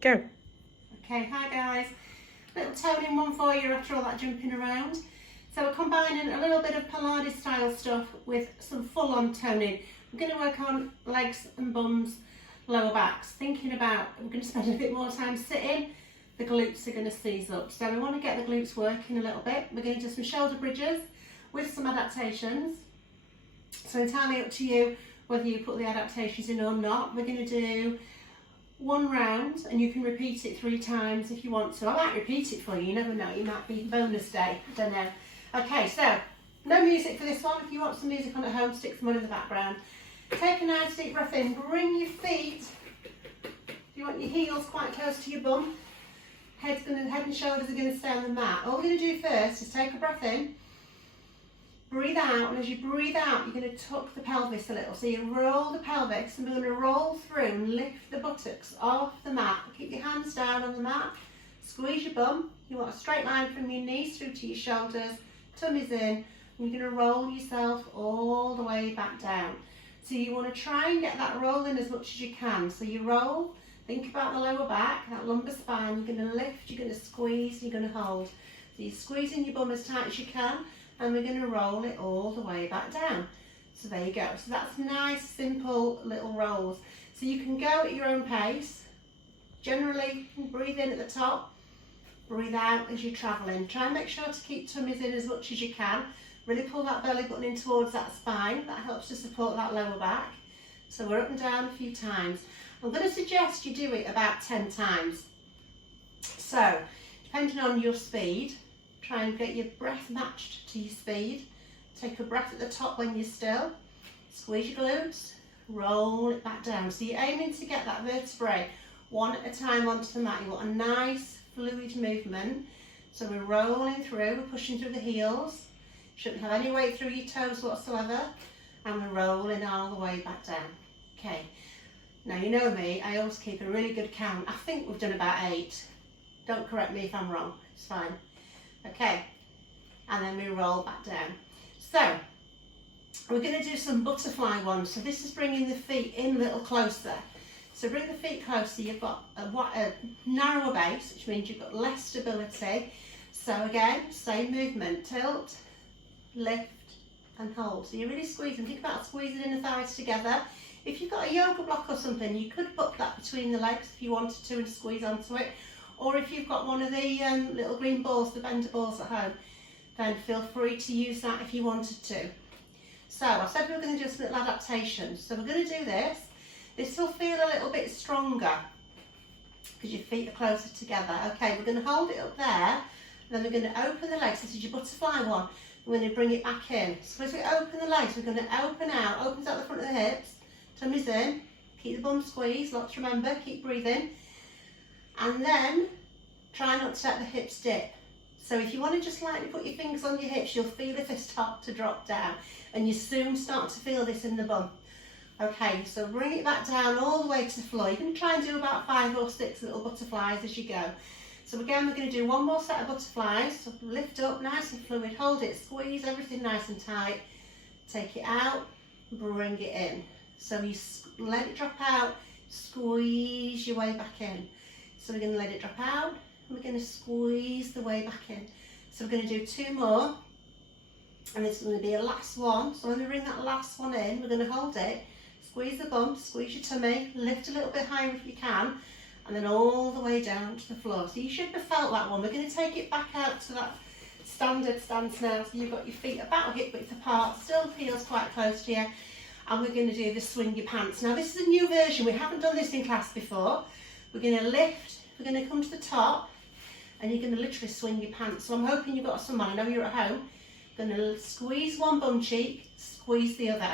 Go. Okay, hi guys. Little toning one for you after all that jumping around. So we're combining a little bit of Pilates style stuff with some full-on toning. We're going to work on legs and bums, lower backs. Thinking about, we're going to spend a bit more time sitting, the glutes are going to seize up. So we want to get the glutes working a little bit. We're going to do some shoulder bridges with some adaptations. So entirely up to you whether you put the adaptations in or not. We're going to do one round and you can repeat it 3 times if you want to. I might repeat it for you, you never know, it might be bonus day, I don't know. Okay, so no music for this one. If you want some music on at home, stick some on in the background. Take a nice deep breath in, bring your feet, you want your heels quite close to your bum, head and shoulders are going to stay on the mat. All we're going to do first is take a breath in, breathe out, and as you breathe out you're going to tuck the pelvis a little. So you roll the pelvis and we're going to roll through and lift the buttocks off the mat. Keep your hands down on the mat, squeeze your bum. You want a straight line from your knees through to your shoulders, tummy's in, and you're going to roll yourself all the way back down. So you want to try and get that rolling as much as you can. So you roll, think about the lower back, that lumbar spine, you're going to lift, you're going to squeeze, you're going to hold. So you're squeezing your bum as tight as you can, and we're going to roll it all the way back down. So there you go. So that's nice, simple little rolls. So you can go at your own pace. Generally, breathe in at the top, breathe out as you're travelling. Try and make sure to keep tummies in as much as you can. Really pull that belly button in towards that spine. That helps to support that lower back. So we're up and down a few times. I'm going to suggest you do it about 10 times. So, depending on your speed, try and get your breath matched to your speed. Take a breath at the top when you're still. Squeeze your glutes, roll it back down. So you're aiming to get that vertebrae one at a time onto the mat. You want a nice fluid movement. So we're rolling through, we're pushing through the heels. Shouldn't have any weight through your toes whatsoever. And we're rolling all the way back down. Okay. Now you know me, I always keep a really good count. I think we've done about 8. Don't correct me if I'm wrong, it's fine. Okay, and then we roll back down. So, we're going to do some butterfly ones. So this is bringing the feet in a little closer. So bring the feet closer, you've got a narrower base, which means you've got less stability. So again, same movement, tilt, lift and hold. So you're really squeezing, think about squeezing in the thighs together. If you've got a yoga block or something, you could put that between the legs if you wanted to and squeeze onto it. Or if you've got one of the little green balls, the bender balls at home, then feel free to use that if you wanted to. So I said we were going to do some little adaptations. So we're going to do this. This will feel a little bit stronger because your feet are closer together. Okay, we're going to hold it up there. Then we're going to open the legs. This is your butterfly one. We're going to bring it back in. So as we open the legs, we're going to open out. Opens out the front of the hips. Tummy's in. Keep the bum squeezed. Lots to remember. Keep breathing. And then try not to let the hips dip. So if you want to just lightly put your fingers on your hips, you'll feel if they start to drop down. And you soon start to feel this in the bum. Okay, so bring it back down all the way to the floor. You can try and do about 5 or 6 little butterflies as you go. So again, we're going to do one more set of butterflies. So lift up, nice and fluid, hold it, squeeze everything nice and tight. Take it out, bring it in. So you let it drop out, squeeze your way back in. So we're going to let it drop out, and we're going to squeeze the way back in. So we're going to do 2 more, and this is going to be a last one. So when we bring that last one in, we're going to hold it, squeeze the bum, squeeze your tummy, lift a little bit higher if you can, and then all the way down to the floor. So you should have felt that one. We're going to take it back out to that standard stance now. So you've got your feet about hip width apart, still feels quite close to you, and we're going to do the swing your pants. Now this is a new version. We haven't done this in class before. We're going to lift, we're going to come to the top, and you're going to literally swing your pants. So I'm hoping you've got some on. I know you're at home. Going to squeeze one bum cheek, squeeze the other.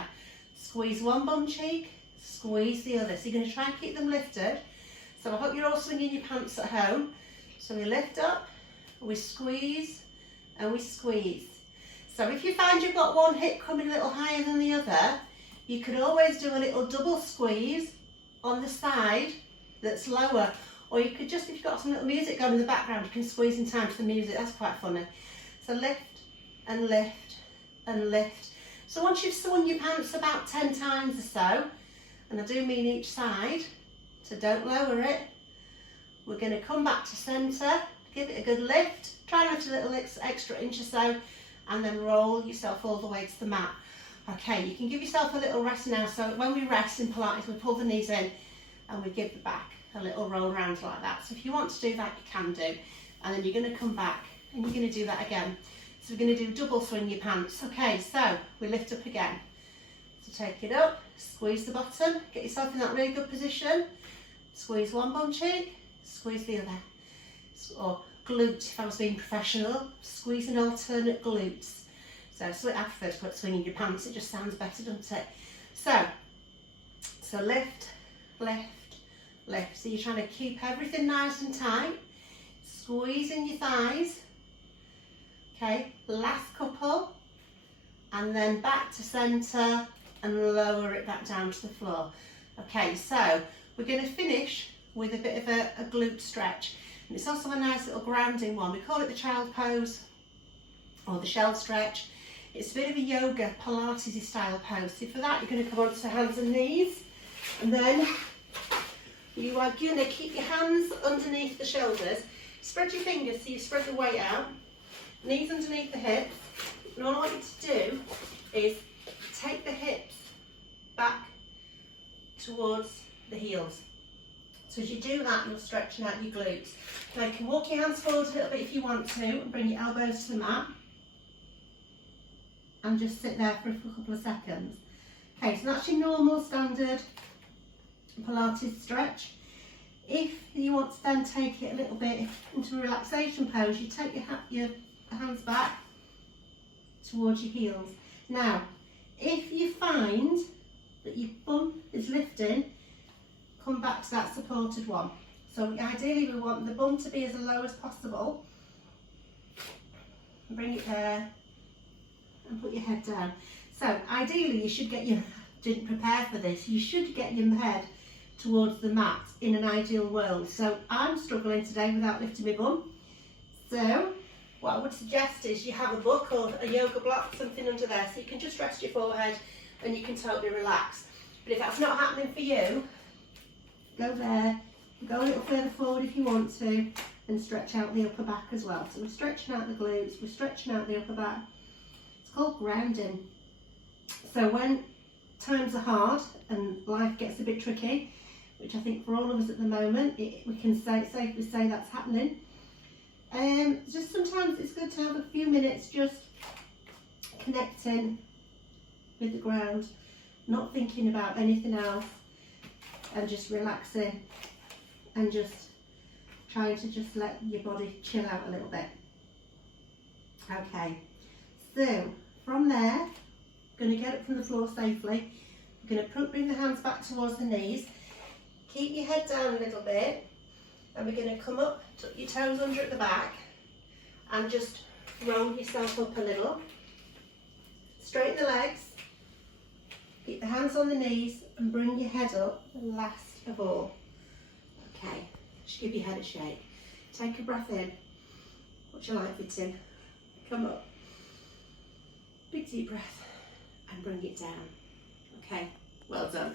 Squeeze one bum cheek, squeeze the other. So you're going to try and keep them lifted. So I hope you're all swinging your pants at home. So we lift up, we squeeze, and we squeeze. So if you find you've got one hip coming a little higher than the other, you could always do a little double squeeze on the side that's lower, or you could just, if you've got some little music going in the background, you can squeeze in time to the music. That's quite funny. So lift and lift and lift. So once you've swung your pants about 10 times or so, and I do mean each side, so don't lower it, We're going to come back to centre, give it a good lift, try and lift a little extra inch or so, and then roll yourself all the way to the mat. Okay, you can give yourself a little rest now. So when we rest in Pilates, we pull the knees in and we give the back a little roll around like that. So if you want to do that, you can do. And then you're going to come back and you're going to do that again. So we're going to do double swing your pants. Okay, so we lift up again. So take it up, squeeze the bottom, get yourself in that really good position. Squeeze one bum cheek, squeeze the other. Or glute, if I was being professional, squeeze an alternate glutes. So I prefer to put swinging your pants, it just sounds better, doesn't it? So lift, lift, lift. So you're trying to keep everything nice and tight. Squeezing your thighs. Okay, last couple. And then back to centre and lower it back down to the floor. Okay, so we're going to finish with a bit of a glute stretch. And it's also a nice little grounding one. We call it the child pose or the shell stretch. It's a bit of a yoga, Pilates style pose. So for that, you're going to come onto hands and knees. And then you are going to keep your hands underneath the shoulders. Spread your fingers so you spread the weight out. Knees underneath the hips. And all I want you to do is take the hips back towards the heels. So as you do that, you're stretching out your glutes. Now you can walk your hands forward a little bit if you want to and bring your elbows to the mat. And just sit there for a couple of seconds. Okay, so that's your normal standard Pilates stretch. If you want to then take it a little bit into a relaxation pose, you take your hands back towards your heels. Now, if you find that your bum is lifting, come back to that supported one. So ideally we want the bum to be as low as possible. Bring it there and put your head down. So ideally you should get your, didn't prepare for this, you should get your head towards the mat in an ideal world. So I'm struggling today without lifting my bum. So what I would suggest is you have a book or a yoga block, something under there, so you can just rest your forehead and you can totally relax. But if that's not happening for you, go there, go a little further forward if you want to, and stretch out the upper back as well. So we're stretching out the glutes, we're stretching out the upper back. It's called grounding. So when times are hard and life gets a bit tricky, which I think for all of us at the moment, we can safely say that's happening. Just sometimes it's good to have a few minutes just connecting with the ground, not thinking about anything else, and just relaxing and just trying to just let your body chill out a little bit. Okay, so from there, going to get up from the floor safely. We're going to bring the hands back towards the knees. Keep your head down a little bit, and we're going to come up, tuck your toes under at the back, and just roll yourself up a little. Straighten the legs, keep the hands on the knees, and bring your head up last of all. Okay, just give your head a shake. Take a breath in, put your light fit in, come up, big deep breath, and bring it down. Okay, well done.